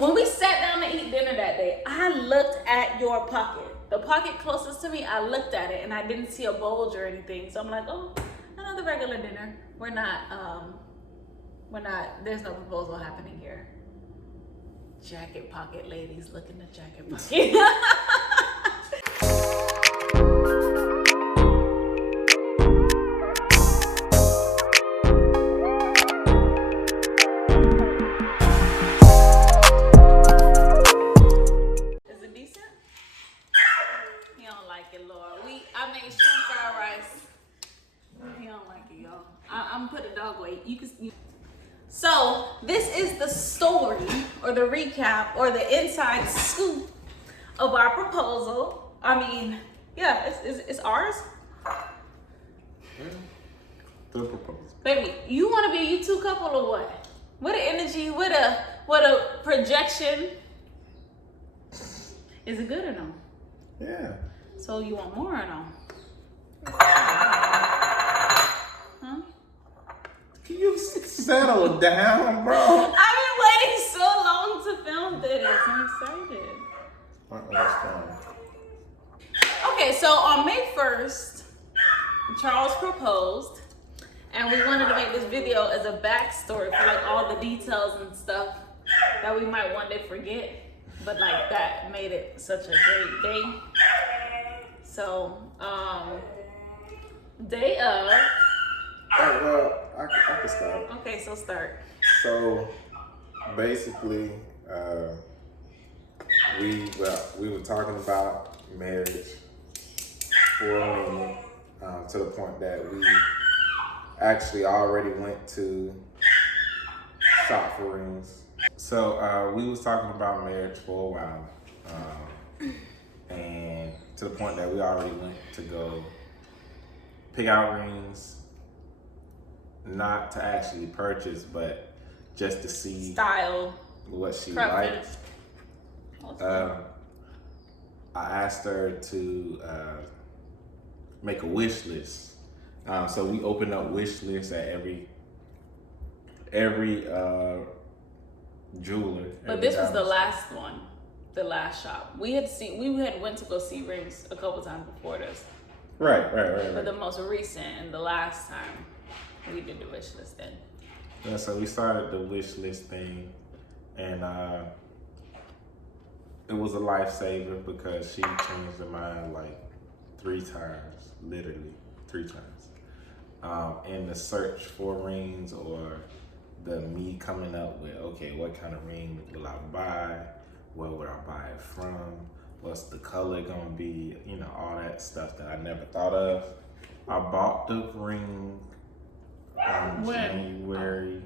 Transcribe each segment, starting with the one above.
when we sat down to eat dinner that day, I looked at your pocket. The pocket closest to me, I looked at it and I didn't see a bulge or anything. So I'm like, oh, another regular dinner. We're not, there's no proposal happening here. Jacket pocket ladies, look in the jacket pocket. Is it decent? He don't like it, Lord. I made shrimp fried rice. He don't like it, y'all. I'm gonna put a dog away. So this is the story or the recap or the inside scoop of our proposal. I mean, yeah, it's ours. The proposal. Baby, you want to be a YouTube couple or what? What an energy, what a projection. Is it good or no? Yeah. So you want more or no? Huh? Can you settle down, bro? I've been waiting so long to film this. I'm excited. Okay, so on May 1st, Charles proposed, and we wanted to make this video as a backstory for like all the details and stuff that we might one day forget, but like that made it such a great day. So, day of. I can start. Okay, so start. So basically, we were talking about marriage for a minute, to the point that we actually already went to shop for rings. So we was talking about marriage for a while, and to the point that we already went to go pick out rings. Not to actually purchase, but just to see Style. what she Preference. liked. I asked her to make a wish list. So we opened up wish lists at every jeweler. But this was the last one, the last shop. We had went to go see rings a couple times before this. Right. But the most recent and the last time we did the wish list then. Yeah, so we started the wish list thing, and it was a lifesaver because she changed her mind like 3 times, literally 3 times. In the search for rings or the me coming up with, okay, what kind of ring will I buy? Where would I buy it from? What's the color gonna be? You know, all that stuff that I never thought of. I bought the ring January.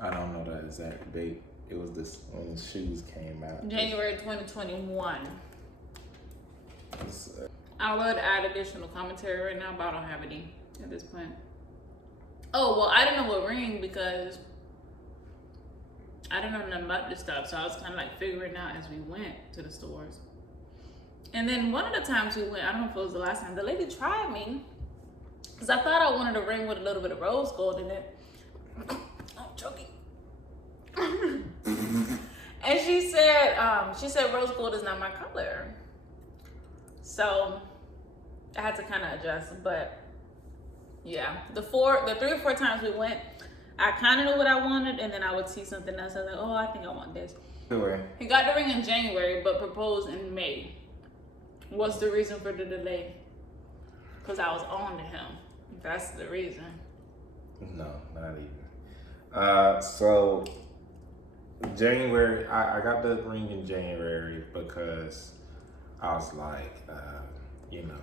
I don't know the exact date. It was this when the shoes came out. January 2021. I would add additional commentary right now, but I don't have any at this point. Oh, well, I didn't know what ring because I didn't know nothing about this stuff. So I was kind of like figuring out as we went to the stores. And then one of the times we went, I don't know if it was the last time, the lady tried me. Because I thought I wanted a ring with a little bit of rose gold in it. I'm choking. And she said rose gold is not my color. So I had to kind of adjust. But yeah, the 3 or 4 times we went, I kind of knew what I wanted. And then I would see something else. I was like, oh, I think I want this. Anyway. He got the ring in January, but proposed in May. What's the reason for the delay? Because I was on to him. That's the reason. No, not even. So January, I got the ring in January because I was like, you know,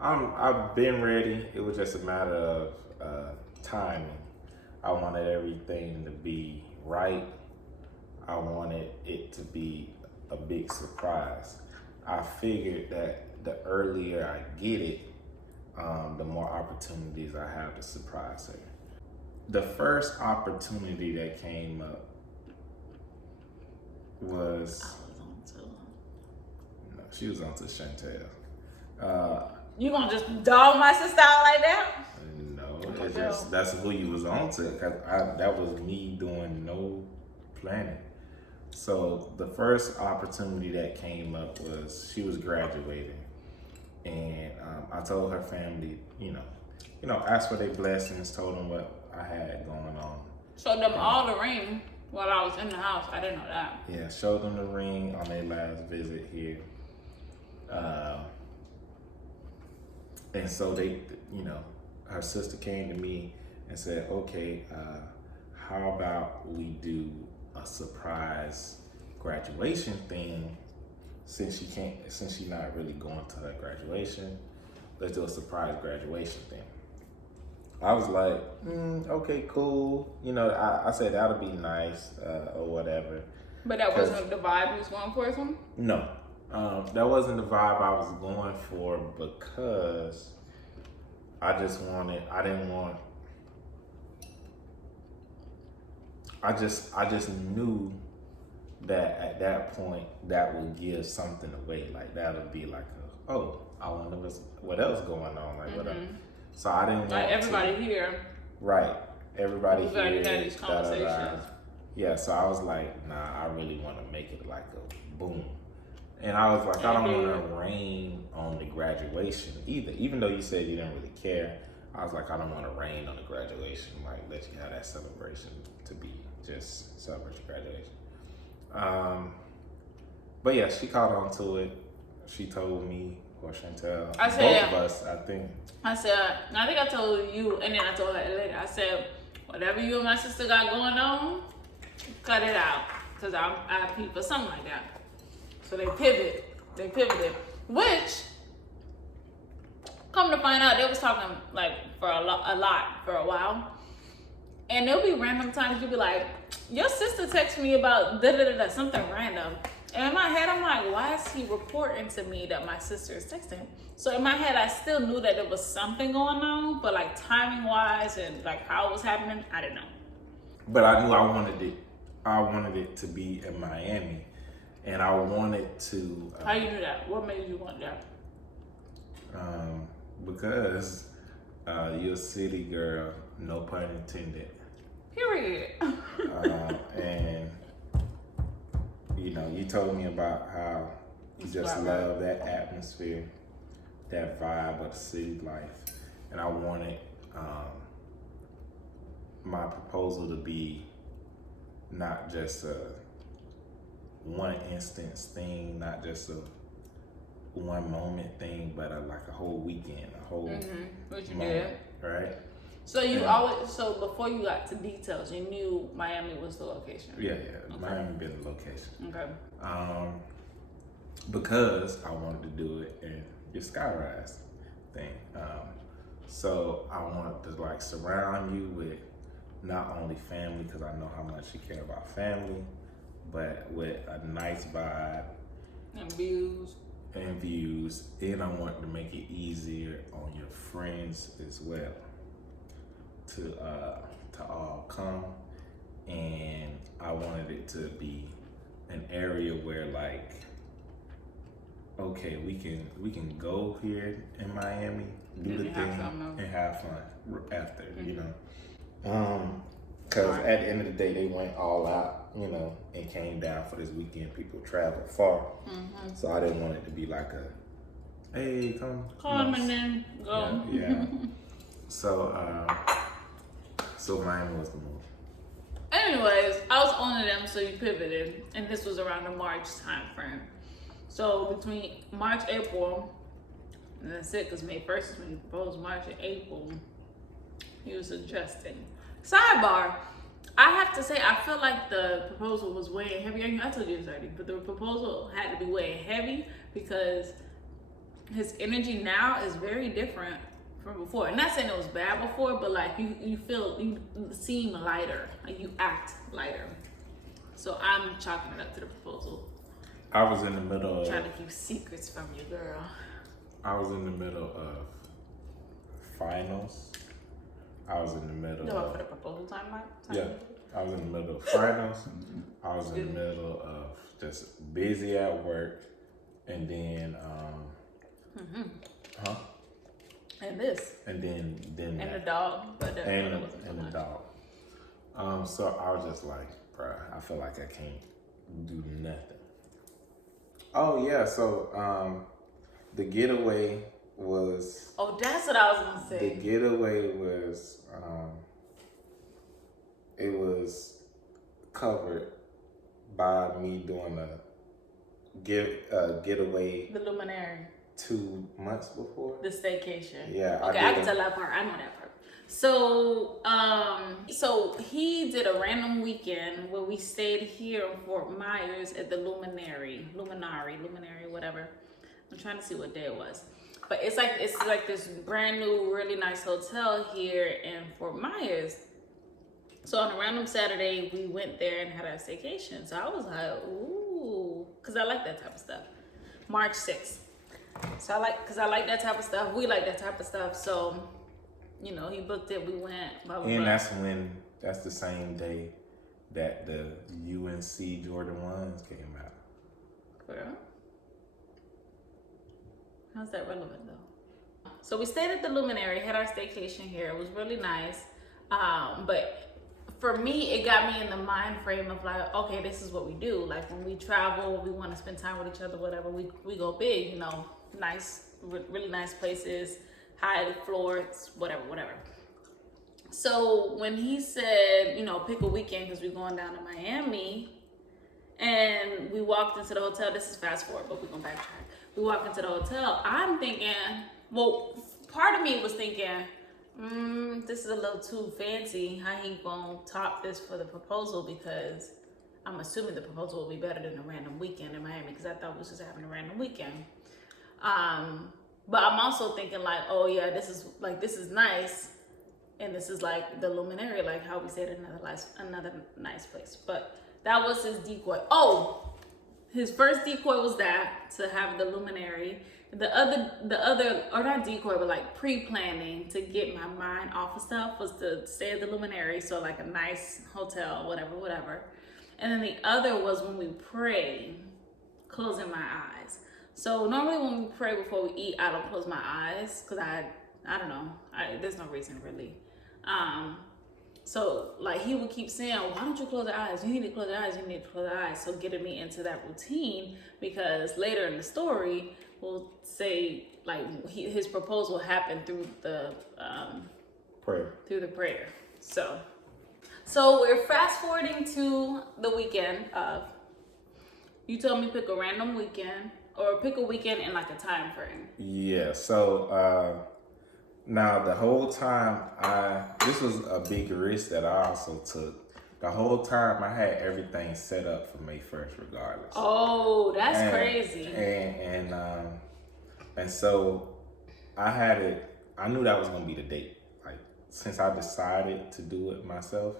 I've been ready. It was just a matter of timing. I wanted everything to be right. I wanted it to be a big surprise. I figured that the earlier I get it, the more opportunities I have to surprise her. The first opportunity that came up was... I was on to him. No, she was on to Chantevia. You gonna just dog my sister out like that? No, it's just that's who you was on to. Cause that was me doing no planning. So the first opportunity that came up was she was graduating, and I told her family, asked for their blessings, told them what I had going on. Showed them all the ring while I was in the house. I didn't know that. Yeah, showed them the ring on their last visit here. And so they, her sister came to me and said, okay, how about we do a surprise graduation thing since she's not really going to her graduation. Let's do a surprise graduation thing. I was like, okay, cool. I said that'll be nice or whatever. But that wasn't the vibe you was going for, or something? No, that wasn't the vibe I was going for because I just knew that at that point that would give something away. Like that would be like, I wonder what else going on. Like what? So I didn't want everybody here. Right, everybody here. Had these conversations. Yeah, so I was like, nah, I really want to make it like a boom. And I was like, I don't want to rain on the graduation either. Even though you said you didn't really care, I was like, I don't want to rain on the graduation. Like, let you have that celebration to be just celebrate your graduation. But yeah, she caught on to it. She told me, or Chantel, both of us, I think. I think I told you, and then I told her later. I said, whatever you and my sister got going on, cut it out, cause I peep for something like that. So they pivoted, which, come to find out, they was talking like for a lot for a while, and there'll be random times you'll be like, your sister texted me about something random, and in my head I'm like, why is he reporting to me that my sister is texting? So in my head I still knew that there was something going on, but like timing wise and like how it was happening, I didn't know. But I knew I wanted it to be in Miami. And I wanted to. How you knew that? What made you want that? Because you're a city girl, no pun intended. Period. And you told me about how you just love that atmosphere, that vibe of the city life, and I wanted my proposal to be not just a one instance thing, not just a one moment thing, but like a whole weekend, a whole What you moment, did. right? So so before you got to details, you knew Miami was the location. Yeah, okay. Miami been the location. Okay. Because I wanted to do it in your Skyrise thing. So I wanted to like surround you with not only family, because I know how much you care about family, but with a nice vibe and views. And I wanted to make it easier on your friends as well to all come. And I wanted it to be an area where like, okay, we can go here in Miami, do the thing, and have fun after, because at the end of the day, they went all out, and came down for this weekend. People travel far, so I didn't want it to be like a, hey, come and then go. Yeah. So Miami was the move. Anyways, I was on to them, so you pivoted, and this was around the March time frame. So between March, April, and that's it, because May 1st is when you proposed. March and April, he was adjusting. Sidebar, I have to say, I feel like the proposal was weighing heavy. I told you this already, but the proposal had to be weighing heavy because his energy now is very different from before. I'm not saying it was bad before, but like you seem lighter, like you act lighter. So I'm chalking it up to the proposal. I was in the middle of trying to keep secrets from your girl. I was in the middle of finals. I was in the middle of for the proposal timeline? Yeah. I was in the middle of finals. I was in the middle of just busy at work. And then And this. And then and the dog. But and the dog. So I was just like, bruh, I feel like I can't do nothing. Oh yeah, so the getaway was. Oh, that's what I was gonna The say. getaway was it was covered by me doing a getaway The luminary. 2 months before. The staycation. Yeah. Okay, I can tell that part. I know that part. So, so he did a random weekend where we stayed here in Fort Myers at the Luminary, whatever. I'm trying to see what day it was, but it's like this brand new, really nice hotel here in Fort Myers. So on a random Saturday, we went there and had our staycation. So I was like, ooh, because I like that type of stuff. March 6th. So because I like that type of stuff. We like that type of stuff. So, you know, he booked it. We went. Blah, blah, And blah. that's the same day that the UNC Jordan 1s came out. Girl. How's that relevant though? So we stayed at the Luminary, had our staycation here. It was really nice. But for me, it got me in the mind frame of like, okay, this is what we do. Like when we travel, we want to spend time with each other, whatever. We go big, you know, nice, really nice places, high floors, whatever. So when he said, you know, pick a weekend because we're going down to Miami, and we walked into the hotel. This is fast forward, but we're gonna backtrack. We walked into the hotel. I'm thinking, well, part of me was thinking, this is a little too fancy. How he gonna top this for the proposal? Because I'm assuming the proposal will be better than a random weekend in Miami, because I thought we was just having a random weekend. But I'm also thinking like, oh yeah, this is nice, and this is like the Luminary, like how we said another nice place. But that was his decoy. Oh, his first decoy was that, to have the Luminary. The other, or not decoy, but like pre-planning to get my mind off of stuff, was to stay at the Luminary, so like a nice hotel, whatever. And then the other was when we pray, closing my eyes. So normally when we pray before we eat, I don't close my eyes, because I don't know, there's no reason really. So like he would keep saying, why don't you close your eyes? You need to close your eyes. You need to close your eyes. So getting me into that routine, because later in the story, we'll say like his proposal happened through the Prayer. Through the prayer. So we're fast forwarding to the weekend of. You told me pick a random weekend, or pick a weekend in like a time frame. Yeah. So now the whole time this was a big risk that I also took. The whole time I had everything set up for May 1st regardless. Oh, that's crazy. And so I knew that was gonna be the date. Like since I decided to do it myself,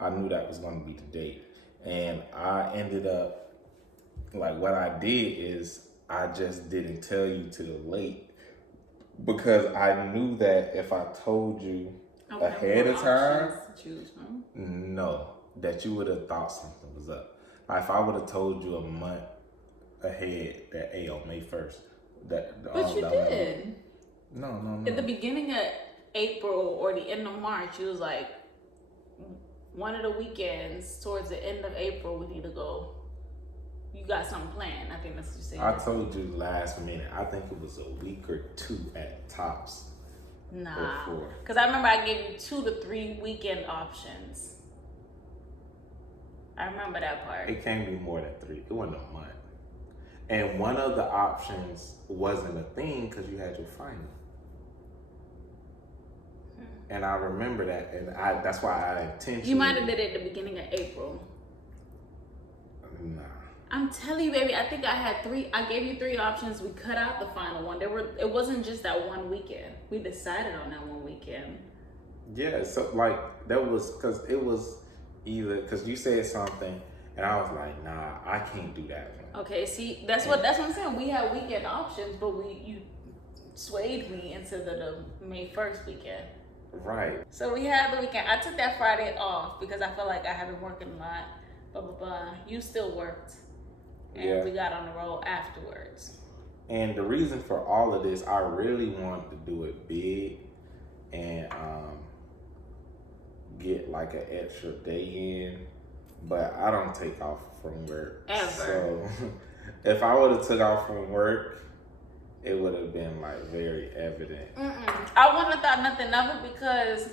I knew that was gonna be the date. And I ended up, like what I did is I just didn't tell you till late, because I knew that if I told you ahead of time, no, that you would have thought something was up. Like if I would have told you a month ahead that, hey, on May 1st, but you did. No. At the beginning of April or the end of March, it was like one of the weekends towards the end of April, we need to go. You got something planned. I think that's what you said. I told you last minute. I think it was a week or two at tops. Nah, because I remember I gave you 2 to 3 weekend options. I remember that part. It can't be more than 3. It wasn't a month. And one of the options wasn't a thing because you had your final. And I remember that, and that's why I intentionally. You might have did it at the beginning of April. Nah. I'm telling you, baby. I think I had 3. I gave you 3 options. We cut out the final one. It wasn't just that one weekend. We decided on that one weekend. Yeah. So like that was because it was either because you said something, and I was like, nah, I can't do that one. Okay. See, that's what I'm saying. We had weekend options, but you swayed me into the May 1st weekend. Right. So we had the weekend. I took that Friday off because I felt like I have been working a lot. Blah blah blah. You still worked. And we got on the road afterwards. And the reason for all of this, I really wanted to do it big and get like an extra day in but I don't take off from work. Ever. So if I would have took off from work, it would have been like very evident. I wouldn't have thought nothing of it because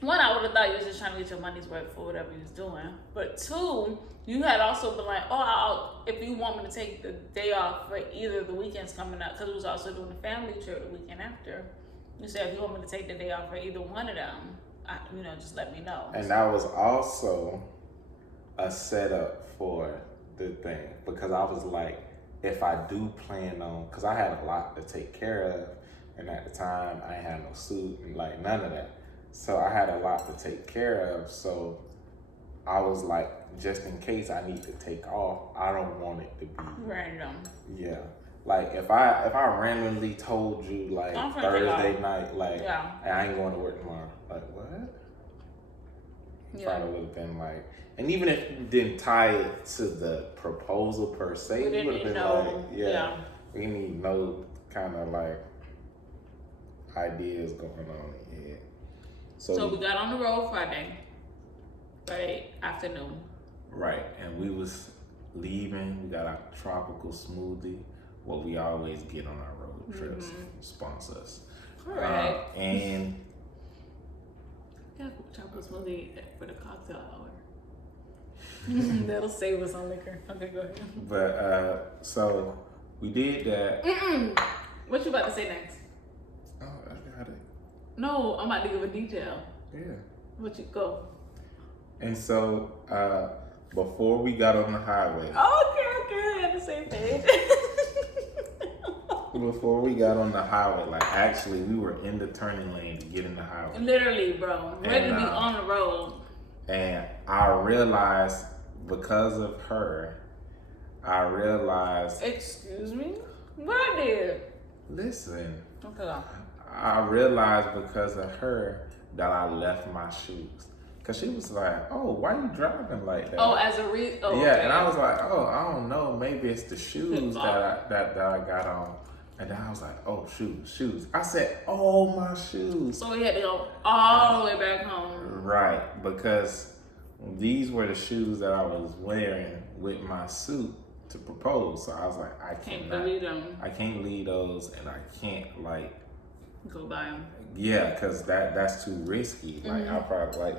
one, I would have thought you was just trying to get your money's worth for whatever you was doing. But two, you had also been like, if you want me to take the day off for either of the weekends coming up, because it was also doing a family trip the weekend after. You said if you want me to take the day off for either one of them, just let me know. And that was also a setup for the thing, because I was like, if I do plan on, because I had a lot to take care of, and at the time I ain't had no suit and like none of that. So I had a lot to take care of. So I was like, just in case I need to take off, I don't want it to be random. Yeah. Like if I randomly told you like Thursday night, like hey, I ain't going to work tomorrow. Like what? Yeah. Probably would have been like, and even if you didn't tie it to the proposal per se, you would have been like, we need no kind of like ideas going on in here. So we got on the road Friday afternoon. Right, and we was leaving. We got our tropical smoothie, what we always get on our road trips. Sponsor us. All right. And tropical smoothie for the cocktail hour. That'll save us on liquor. Okay, go ahead. But so we did that. What you about to say next? Oh, I got it. No, I'm about to give a detail. Yeah. What you go? And so before we got on the highway. Okay, on the same page. Before we got on the highway, like actually we were in the turning lane to get in the highway. Literally, bro. Ready to be on the road. And I realized because of her, Excuse me? What I did? Listen. Okay. I realized because of her that I left my shoes. Cause she was like, "Oh, why you driving like that?" Oh, as a reason. Oh, yeah, okay. And I was like, "Oh, I don't know. Maybe it's the shoes that I got on." And then I was like, "Oh, shoes." I said, "Oh, my shoes." So we had to go all the way back home. Right, because these were the shoes that I was wearing with my suit to propose. So I was like, I can't leave them. I can't leave those, and I can't like go buy them. Yeah, because that's too risky. Like I probably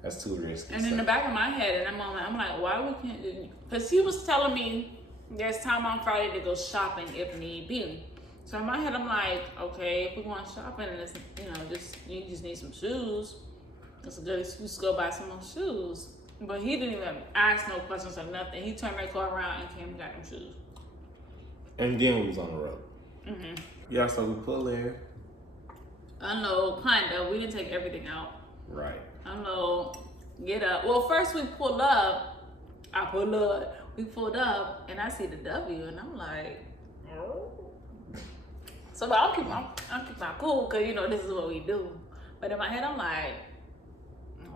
that's too risky. And in the back of my head, and I'm like, why we can't? Because he was telling me there's time on Friday to go shopping if need be. So in my head, I'm like, okay, if we're going shopping and it's, you just need some shoes, it's a good excuse to go buy some more shoes. But he didn't even ask no questions or nothing. He turned that car around and came and got them shoes. And then we was on the road. Yeah, so we pull in. I know, kind of. We didn't take everything out. Right. I know, get up. Well, first we pulled up. We pulled up, and I see the W, and I'm like, oh. So I'll keep my cool, because, this is what we do. But in my head, I'm like,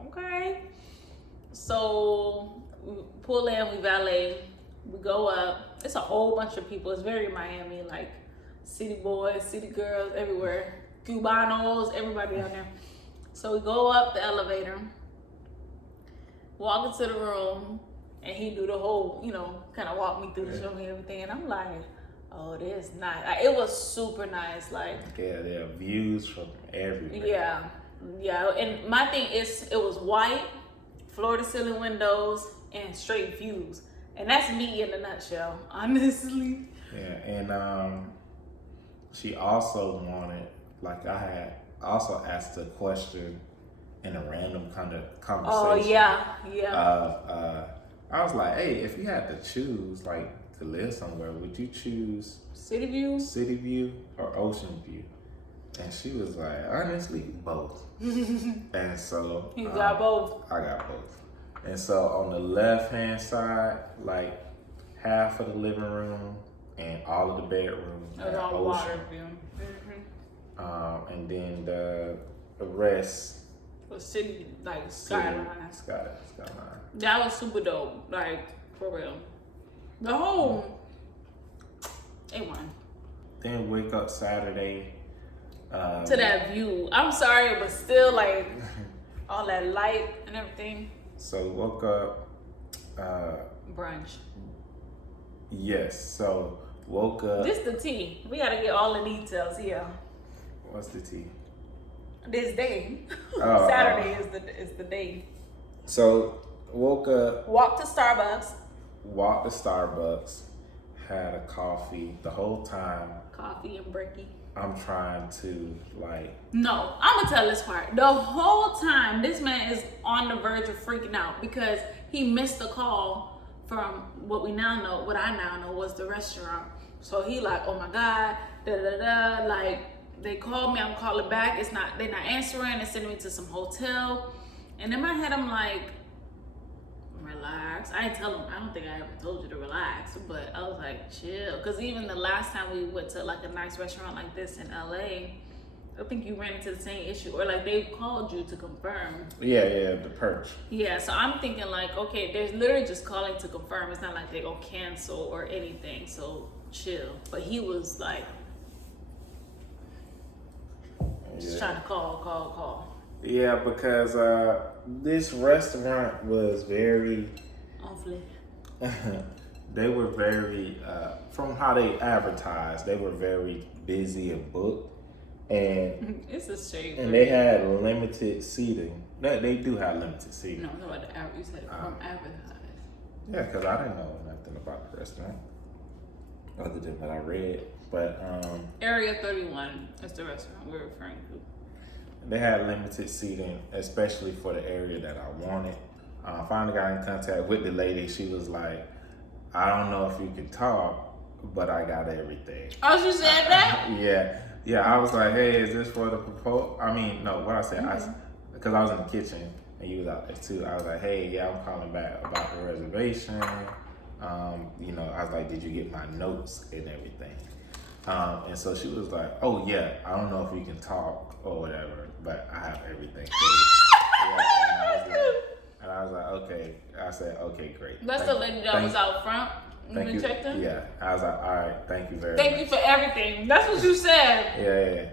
okay. So we pull in, we valet, we go up. It's a whole bunch of people. It's very Miami, like city boys, city girls, everywhere. Cubanos, everybody down there. So we go up the elevator, walk into the room, and he do the whole, kind of walk me through the show me everything. And I'm like, oh, this is nice. It was super nice. Like, yeah, there are views from everywhere. Yeah. And my thing is, it was white, floor to ceiling windows, and straight views. And that's me in a nutshell, honestly. Yeah, and she also wanted, like I had also asked a question in a random kind of conversation. Oh, yeah. I was like, hey, if you had to choose, like, to live somewhere, would you choose City View or Ocean View? And she was like, honestly, both. And so you got both. I got both. And so on the left-hand side, like half of the living room and all of the bedrooms had ocean. Water view. And then the rest was city, like skyline. Skyline. That was super dope, like for real. The whole A1. Then wake up Saturday. To that view. I'm sorry, but still like all that light and everything. So woke up Brunch. Yes. So woke up. This the tea. We gotta get all the details here. What's the tea? This day. Oh, Saturday is the day. So woke up. Walked to Starbucks. Walked to Starbucks. Had a coffee. The whole time Coffee and brekkie. I'm trying to like. No, I'm gonna tell this part. The whole time, this man is on the verge of freaking out because he missed the call from what I now know was the restaurant. So he like, oh my God, da da da. Like they called me, I'm calling back. They're not answering. They're sending me to some hotel. And in my head, I'm like, relax. I didn't tell him. I don't think I ever told you to relax, but I was like, chill. Because even the last time we went to like a nice restaurant like this in LA, I think you ran into the same issue, or like they called you to confirm. Yeah, the perch. Yeah, so I'm thinking like, okay, they're literally just calling to confirm. It's not like they go cancel or anything. So chill. But he was like, just trying to call. Yeah, because this restaurant was very. Hopefully. They were very, from how they advertised, they were very busy and booked, and It's a shame. and they had limited seating. They do have limited seating. No, about the you said from advertised. Yeah, because I didn't know nothing about the restaurant other than what I read. But Area 31 is the restaurant we're referring to. they had limited seating, especially for the area that I wanted. Finally got in contact with the lady. She was like, I don't know if you can talk, but I got everything. Oh, she said that? Yeah. I was like, hey, is this for the proposal? I mean, no, what I said, because I was in the kitchen and you was out there too. I was like, hey, yeah, I'm calling back about the reservation. I was like, did you get my notes and everything? And so she was like, oh yeah, I don't know if we can talk or whatever, but I have everything for you. And I was like, okay. I said, okay, great. That's the lady that was out front. You checked in? Yeah. I was like, all right, thank you very much. Thank you for everything. That's what you said. Yeah.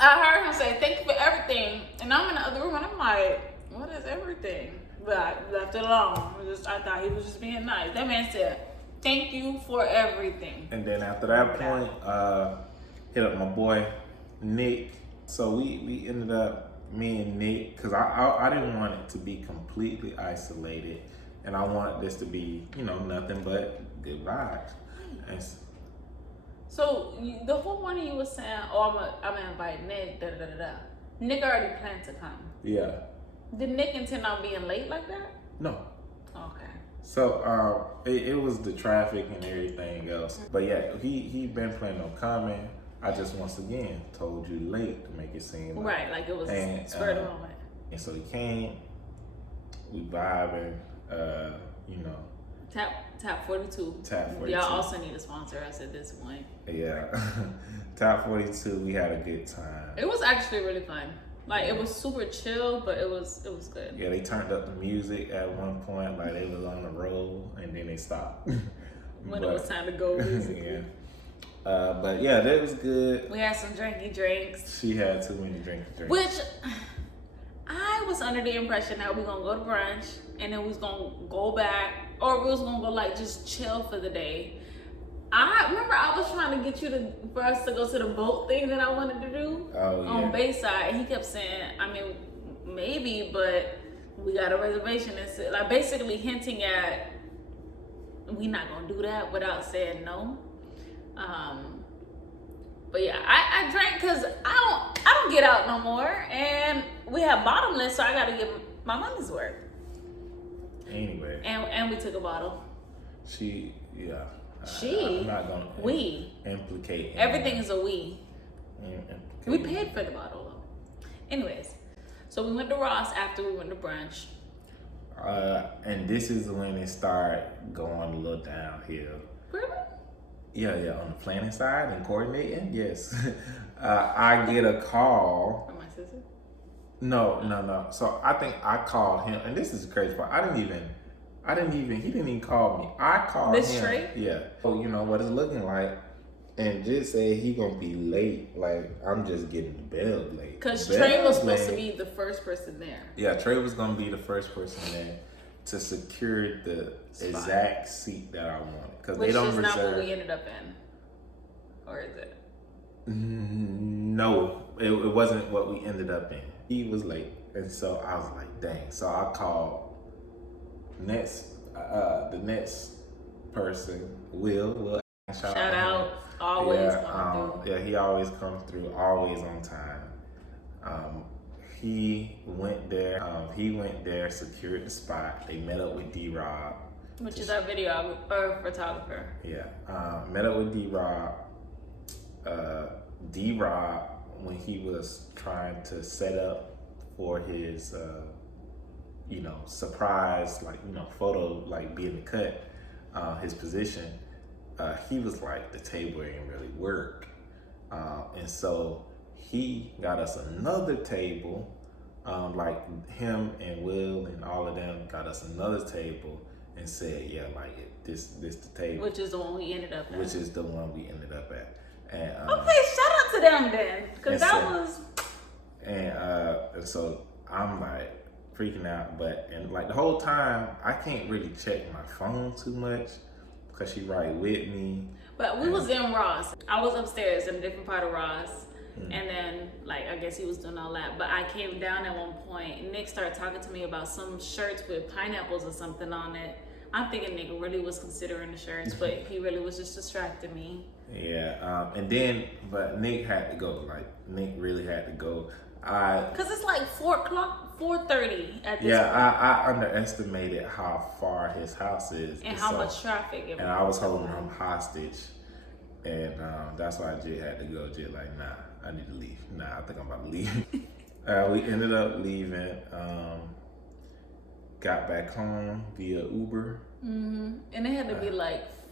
I heard him say, thank you for everything. And I'm in the other room and I'm like, what is everything? But I left it alone. I thought he was just being nice. That man said, thank you for everything. And then after that point, hit up my boy, Nick. So we ended up, me and Nick, because I didn't want it to be completely isolated. And I wanted this to be, nothing but good vibes. And so the whole morning you were saying, I'm gonna invite Nick, da da da da. Nick already planned to come. Yeah. Did Nick intend on being late like that? No. Okay. So it was the traffic and everything else. But yeah, he been planning on coming. I just once again told you late to make it seem like it was spur of the moment. And so he came, we vibing, Tap 42. Tap 42. Y'all also need a sponsor us at this point. Yeah. Tap 42, we had a good time. It was actually really fun. Like it was super chill, but it was good. Yeah, they turned up the music at one point, like they was on the roll, and then they stopped. When it was time to go, basically. Yeah. But yeah, that was good. We had some drinky drinks. She had too many drinks. Which I was under the impression that we were gonna go to brunch and then we was gonna go back, or we was gonna go like just chill for the day. I remember I was trying to get you for us to go to the boat thing that I wanted to do on Bayside, and he kept saying, I mean, maybe, but we got a reservation, and like basically hinting at we not gonna do that without saying no. But yeah, I drank because I don't get out no more, and we have bottomless, so I gotta get my money's worth. Anyway. And we took a bottle. I'm not gonna implicate. Everything is a we. We paid for the bottle though. Anyways, so we went to Ross after we went to brunch. And this is when it started going a little downhill. Really? Yeah, on the planning side and coordinating, yes. I get a call. From my sister? No. So I think I called him, and this is the crazy part. He didn't even call me. I called him. This straight? Yeah. So you know what it's looking like, and just say he gonna be late. Like I'm just getting the bell late. Because Trey was supposed to be the first person there. Yeah, Trey was gonna be the first person there, to secure the Spot. exact seat that I wanted, because Which they don't is reserve. not what we ended up in, or is it? No, it wasn't what we ended up in. He was late, and so I was like, dang. So I called the next person, Will. Shout out, always coming through. Yeah, he always comes through, always on time. He went there, secured the spot. They met up with D-Rob, Which is our video or photographer. Yeah, met up with D-Rob. D-Rob, when he was trying to set up for his, surprise, photo, being the cut, his position, he was like, the table ain't really work. And so he got us another table, him and Will and all of them got us another table and said, yeah, this the table. Which is the one we ended up at. Which is the one we ended up at. And, okay, shout out to them then, because that was. And so I'm like freaking out, and the whole time I can't really check my phone too much because she right with me. But we was in Ross. I was upstairs in a different part of Ross. And then, I guess he was doing all that. But I came down at one point, and Nick started talking to me about some shirts with pineapples or something on it. I'm thinking Nick really was considering the shirts, but he really was just distracting me. Yeah, but Nick had to go. Nick really had to go. Because it's 4:30 at this point. Yeah, I underestimated how far his house is. And how much traffic. And I was holding him hostage. And that's why Jay had to go. Jay nah, I need to leave. Nah, I think I'm about to leave. We ended up leaving. Got back home via Uber. And it had to be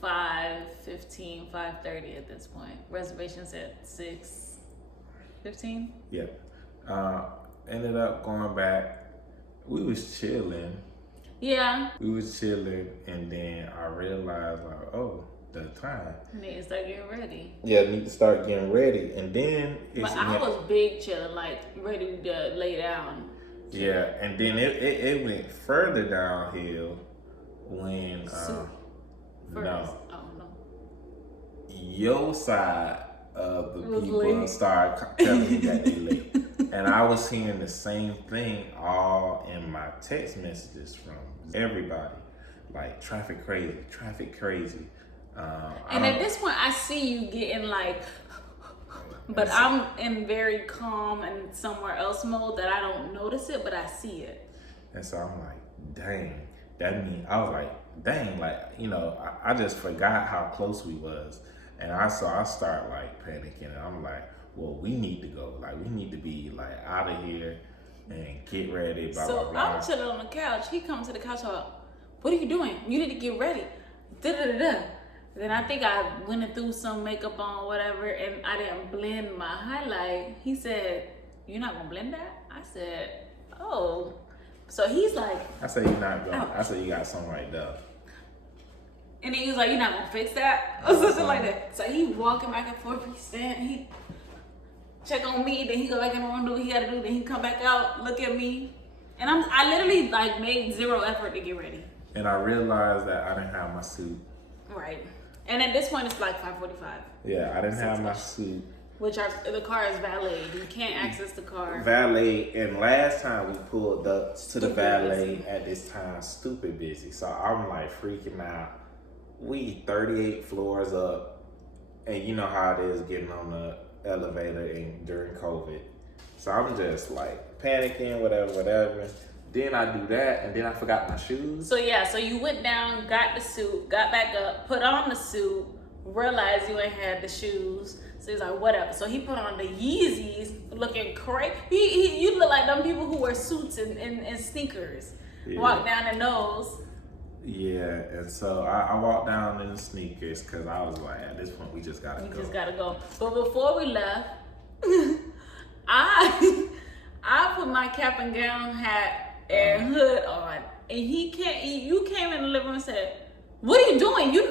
5:15, 5:30 at this point. Reservations at 6:15. Yeah. Ended up going back. We was chilling. Yeah. We was chilling, and then I realized the time. Need to start getting ready. Yeah, need to start getting ready, and then. But I was big chilling, ready to lay down. Yeah, and then it went further downhill when First. no. Oh no. Your side of the people late. started telling me that they late. And I was hearing the same thing all in my text messages from everybody. Traffic crazy. And at this point, I see you getting but I'm in very calm and somewhere else mode that I don't notice it, but I see it. And so I'm like, dang, that mean, I was like, dang, I just forgot how close we was. And I start panicking, and I'm like, well, we need to go. We need to be out of here and get ready, blah, blah, blah. I'm chilling on the couch. He comes to the couch, what are you doing? You need to get ready. Da-da-da-da. Then I think I went and threw some makeup on, whatever, and I didn't blend my highlight. He said, you're not gonna blend that? I said, oh. So he's like, I said, you're not going. I said, you got something right there. And then he was like, you're not gonna fix that? Or something like that. So he walking back and forth, he check on me, then he go back in the room, do what he gotta do, then he come back out, look at me. And I literally made zero effort to get ready. And I realized that I didn't have my suit. Right. And at this point, it's 5:45. Yeah, I didn't have my suit. Which the car is valet. You can't access the car. Valet, and last time we pulled up to the valet at this time, stupid busy. So I'm freaking out. We 38 floors up, and you know how it is getting on the elevator during COVID. So I'm just panicking, whatever. Then I do that, and then I forgot my shoes. So you went down, got the suit, got back up, put on the suit, realized you ain't had the shoes. So he's like, whatever. So he put on the Yeezys, looking crazy. You look like them people who wear suits and sneakers. Yeah. Walk down the nose. Yeah, and so I walked down in the sneakers because I was like, at this point, we just gotta go. We just gotta go. But before we left, I put my cap and gown, hat, and hood on, and you came in the living room and said, what are you doing? You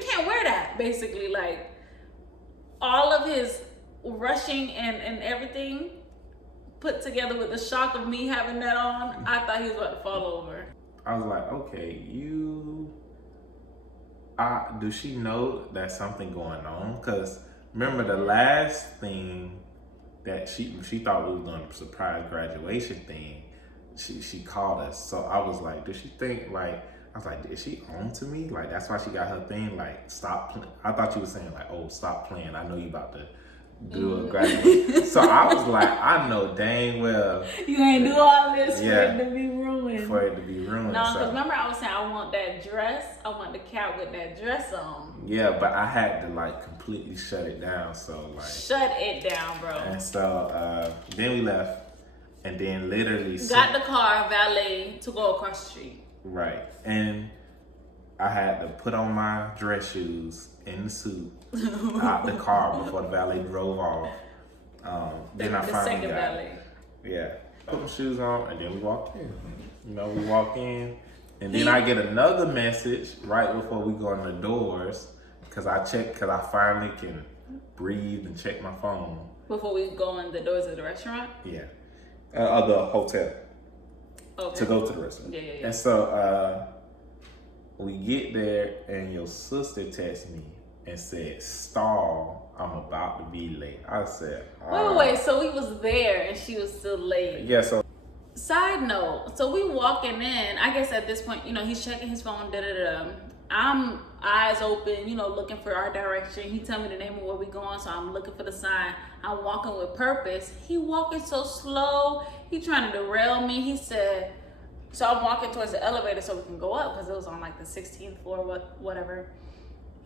can't wear that, basically. All of his rushing and everything put together with the shock of me having that on, I thought he was about to fall over. I was like, okay, does she know that something going on? Because remember the last thing that she thought we were doing a surprise graduation thing. She called us, so I was like, does she think like? I was like, is she on to me? Like that's why she got her thing. Like stop playing. I thought she was saying like, oh, stop playing. I know you about to do a graduation. So I was like, I know dang well you ain't do all this for it to be ruined. For it to be ruined. No, because remember I was saying I want that dress. I want the cap with that dress on. Yeah, but I had to like completely shut it down. So like shut it down, bro. And so then we left, and then literally got the car valet to go across the street. Right, and I had to put on my dress shoes in the suit out the car before the valet drove off. Then I finally got valet. Yeah, put my shoes on, and then we walked in. You know, we walk in, and then I get another message right before we go in the doors, because I finally can breathe and check my phone. Before we go in the doors of the restaurant? Yeah. Of the hotel. Okay. To go to the restaurant. Yeah. And so we get there, and your sister texted me and said, stall, I'm about to be late. I said, wait, so we was there and she was still late. Yeah, so. Side note, so we walking in, I guess at this point, you know, he's checking his phone, I'm eyes open, you know, looking for our direction. He tell me the name of where we going, so I'm looking for the sign. I'm walking with purpose. He walking so slow. He trying to derail me. He said, so I'm walking towards the elevator so we can go up, because it was on like the 16th floor, whatever.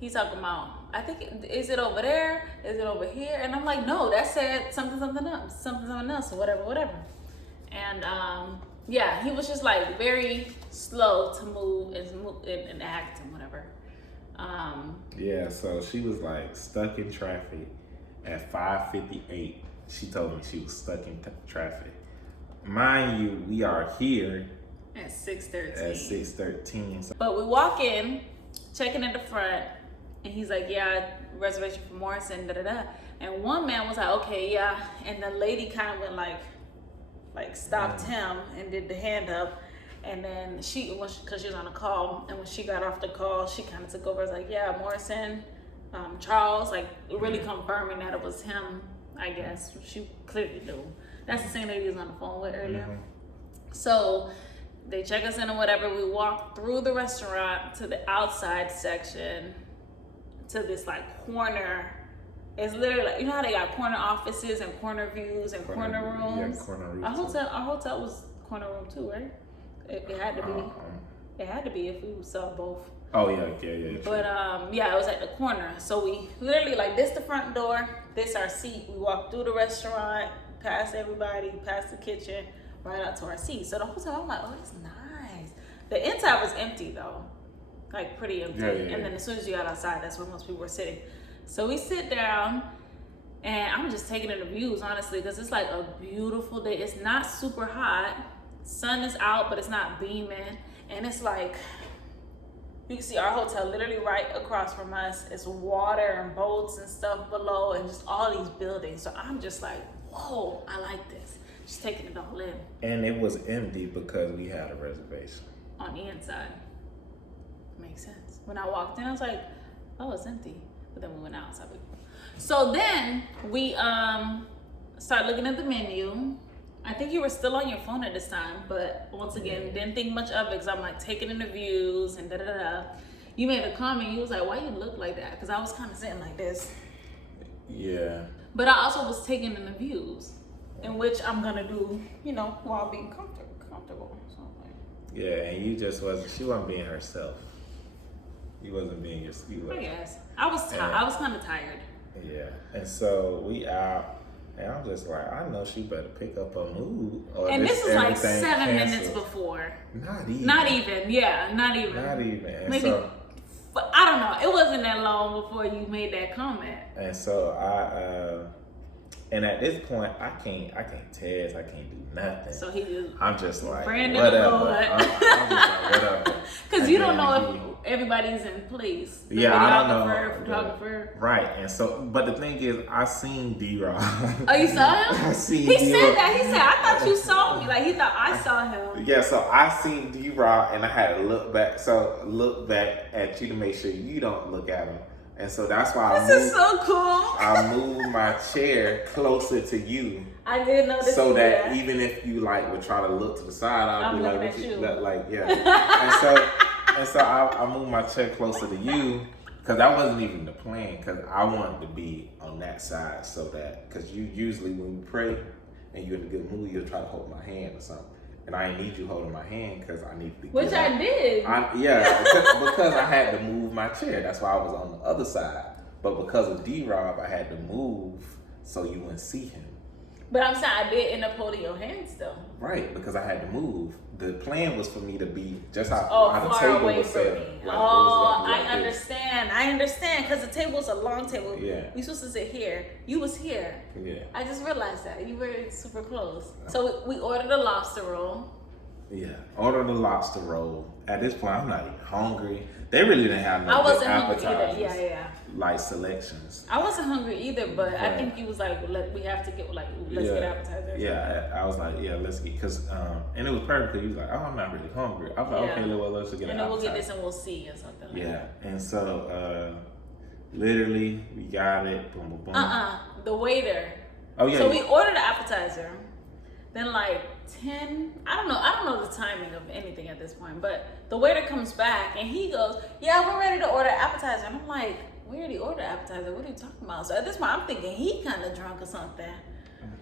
He's talking about, I think, is it over there? Is it over here? And I'm like, no, that said something else, or whatever. And yeah, he was just like very slow to move and act and whatever. Yeah, so she was like stuck in traffic at 5:58. She told me she was stuck in traffic. Mind you, we are here at 6:13. At 6:13. So. But we walk in, checking in the front, and he's like, yeah, reservation for Morrison, da-da-da. And one man was like, okay, yeah. And the lady kind of went like stopped him and did the hand up. And then because she was on a call, and when she got off the call, she kind of took over. It's like, yeah, Morrison, Charles, like really confirming that it was him, I guess. She clearly knew. That's the same lady he was on the phone with earlier. Mm-hmm. So they check us in or whatever. We walk through the restaurant to the outside section to this like corner. It's literally like, you know how they got corner offices and corner views and corner rooms? Yeah, corner rooms. Our hotel was corner room too, right? It had to be. It had to be if we saw both. Oh yeah. But yeah, it was at the corner. So we literally like this the front door, this our seat. We walked through the restaurant, past everybody, past the kitchen, right out to our seat. So the hotel, I'm like, oh, it's nice. The inside was empty though, like pretty empty. Yeah. And then as soon as you got outside, that's where most people were sitting. So we sit down, and I'm just taking in the views, honestly, because it's like a beautiful day. It's not super hot. Sun is out, but it's not beaming. And it's like, you can see our hotel literally right across from us. It's water and boats and stuff below, and just all these buildings. So I'm just like, whoa, I like this. Just taking it all in. And it was empty because we had a reservation. On the inside. Makes sense. When I walked in, I was like, oh, it's empty. But then we went outside. So then we started looking at the menu. I think you were still on your phone at this time, but once again, didn't think much of it because I'm like taking in the views and da-da-da. You made a comment. You was like, why you look like that? Because I was kind of sitting like this. Yeah. But I also was taking in the views, in which I'm going to do, you know, while being comfortable. So, like, yeah, and you just wasn't, she wasn't being herself. You wasn't being yourself. I guess. I was tired. I was kind of tired. Yeah. And so we out. And I'm just like, I know she better pick up her mood. Or and this was like 7 minutes before. Not even. Not even. Yeah, not even. Not even. And maybe. So, I don't know. It wasn't that long before you made that comment. And so And at this point, I can't test, I can't do nothing. So I'm just like, Brandon whatever. Lord. I'm just like, whatever. Because you don't know if everybody's in place. The I don't know. Photographer. Right. And so, but the thing is, I seen D-Rock. Oh, you saw him? I seen He D-Rock. said that. He said, I thought you saw me. Like, he thought I saw him. Yeah, so I seen D-Rock and I had to look back. So look back at you to make sure you don't look at him. And so that's why This is so cool. I moved my chair closer to you. I did notice. So that even if you like would try to look to the side, I'll be like, what you look like, yeah. and so I moved my chair closer to you because that wasn't even the plan. Because I wanted to be on that side so that because you usually when you pray and you're in a good mood, you'll try to hold my hand or something. And I didn't need you holding my hand because I needed to. Which I did. Because I had to move my chair. That's why I was on the other side. But because of D-Rob, I had to move so you wouldn't see him. But I'm saying I did end up holding your hand still. Right, because I had to move. The plan was for me to be just how the far table away was from set. me. Like, I understand. I understand because the table's a long table. Yeah. We supposed to sit here. You was here. Yeah. I just realized that you were super close. So we ordered a lobster roll. Yeah, ordered a lobster roll. At this point, I'm not even hungry. They really didn't have no I wasn't good hungry appetizers. either. Yeah. Like selections. I wasn't hungry either, but I think you was like, we have to get let's get appetizers. Yeah, I was like, yeah, let's get and it was perfect because he was like, oh, I'm not really hungry. I was like, okay, well, let's get an appetizer. And then we'll get this and we'll see or something. Like that. And so literally we got it. Boom, boom, boom. The waiter. Oh yeah. So we ordered an appetizer. Then like 10, I don't know the timing of anything at this point, but the waiter comes back and he goes, yeah, we're ready to order appetizer. And I'm like, we already ordered appetizer. What are you talking about? So at this point, I'm thinking he kind of drunk or something,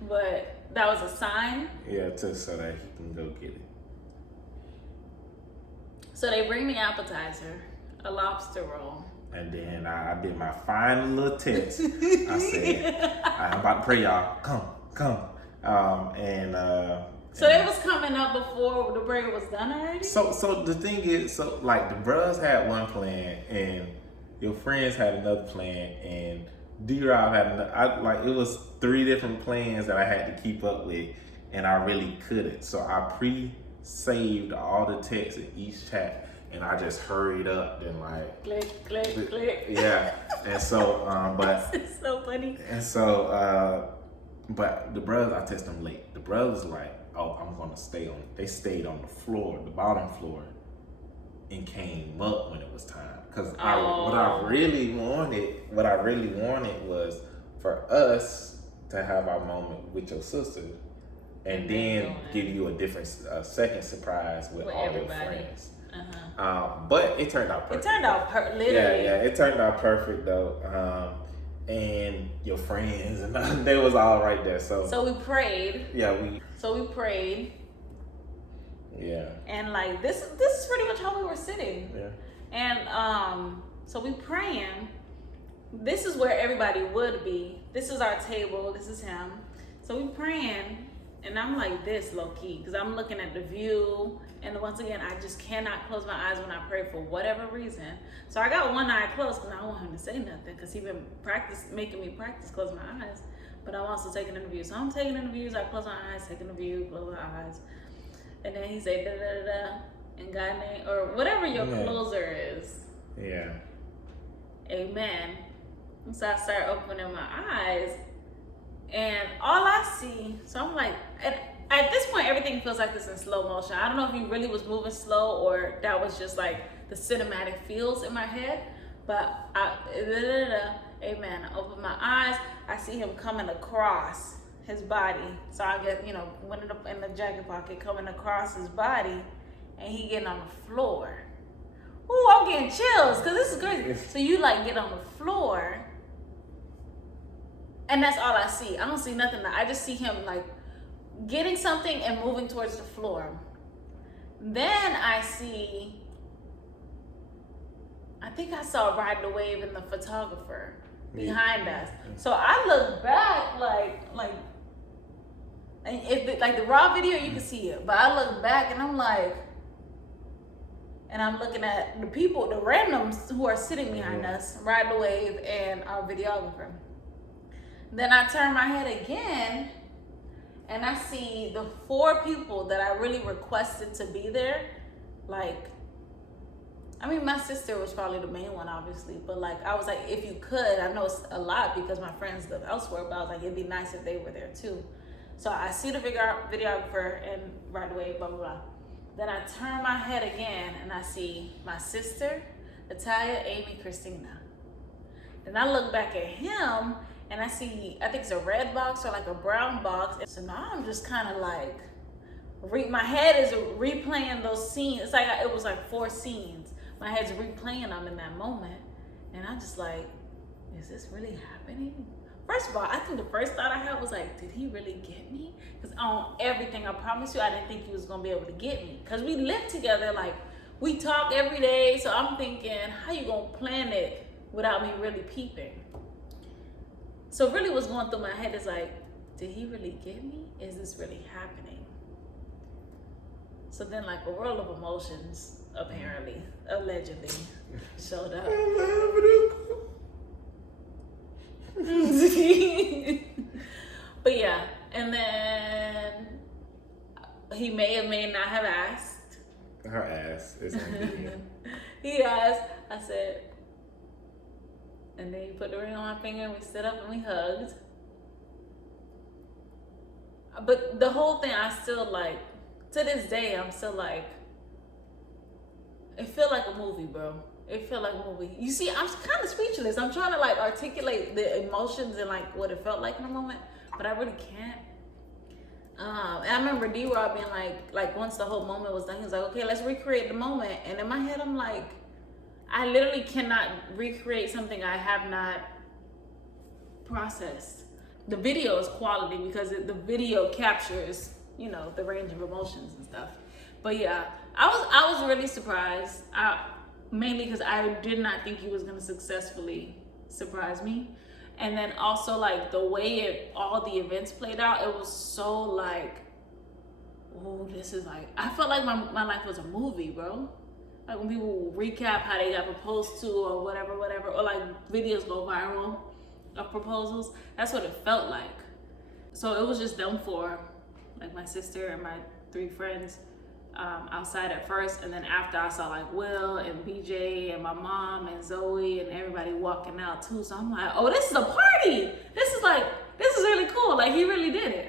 but that was a sign. Yeah, so that he can go get it. So they bring the appetizer, a lobster roll. And then I did my final little test. I said, I'm about to pray, y'all. Come. So they was coming up before the burger was done already? So the thing is, like the bros had one plan and your friends had another plan and D-Rob had another. It was 3 different plans that I had to keep up with and I really couldn't. So I pre-saved all the texts in each chat and I just hurried up and click. Yeah. And so but this is so funny. And so but the brothers, I texted them late. The brothers like, oh, I'm gonna stay on. They stayed on the floor, the bottom floor, and came up when it was time. Cause what I really wanted was for us to have our moment with your sister, and then give you a different second surprise with all everybody. Your friends. But it turned out perfect. It turned out literally. Yeah, it turned out perfect though. And your friends and they was all right there. So we prayed. Yeah, So we prayed. Yeah. And like this is pretty much how we were sitting. Yeah. And so we praying. This is where everybody would be. This is our table. This is him. So we praying, and I'm like this low key because I'm looking at the view. And once again, I just cannot close my eyes when I pray for whatever reason. So I got one eye closed because I don't want him to say nothing because he been making me practice close my eyes. But I'm also taking interviews. So I'm taking interviews. I close my eyes, taking the view, close my eyes. And then he say da da da da in God name or whatever your closer is. Yeah. Amen. And so I start opening my eyes, and all I see. So I'm like, at this point, everything feels like this in slow motion. I don't know if he really was moving slow or that was just like the cinematic feels in my head. But amen. I open my eyes. I see him coming across his body. So I get, went in the jacket pocket, coming across his body, and he getting on the floor. Ooh, I'm getting chills because this is crazy. So you get on the floor, and that's all I see. I don't see nothing. I just see him getting something and moving towards the floor. Then I think I saw Ride the Wave and the photographer behind us. So I look back and if the raw video you can see it, but I look back and I'm like, and I'm looking at the people, the randoms who are sitting behind us, Ride the Wave and our videographer. Then I turn my head again, and I see the 4 people that I really requested to be there. Like, I mean, my sister was probably the main one, obviously, but like, I was like, if you could, I know it's a lot because my friends live elsewhere, but I was like, it'd be nice if they were there too. So I see the videographer, and right away, blah, blah, blah. Then I turn my head again, and I see my sister, Natalia, Amy, Christina. Then I look back at him, and I see, I think it's a red box or like a brown box. So now I'm just kind of like, my head is replaying those scenes. It's like, it was like 4 scenes. My head's replaying them in that moment. And I'm just like, is this really happening? First of all, I think the first thought I had was like, did he really get me? Because on everything, I promise you, I didn't think he was going to be able to get me. Because we live together, like, we talk every day. So I'm thinking, how you going to plan it without me really peeping? So really what's going through my head is like, did he really get me? Is this really happening? So then like a world of emotions, apparently, allegedly, showed up. But yeah, and then he may or may not have asked. Her ass is on video. He asked, I said, and then he put the ring on my finger and we stood up and we hugged. But the whole thing, I still like, to this day, I'm still like, it felt like a movie, bro. It felt like a movie. You see, I'm kind of speechless. I'm trying to like articulate the emotions and like what it felt like in a moment, but I really can't. And I remember D-Rob being like once the whole moment was done, he was like, okay, let's recreate the moment. And in my head, I'm like, I literally cannot recreate something I have not processed. The video is quality because the video captures, you know, the range of emotions and stuff. But yeah, I was really surprised. Mainly because I did not think he was gonna successfully surprise me. And then also like the way all the events played out, it was so like, oh, this is like, I felt like my life was a movie, bro. Like when people recap how they got proposed to or whatever, or like videos go viral of proposals, that's what it felt like. So it was just them 4, like my sister and my 3 friends outside at first, and then after I saw like Will and BJ and my mom and Zoe and everybody walking out too. So I'm like, oh, this is a party. This is really cool. Like he really did it.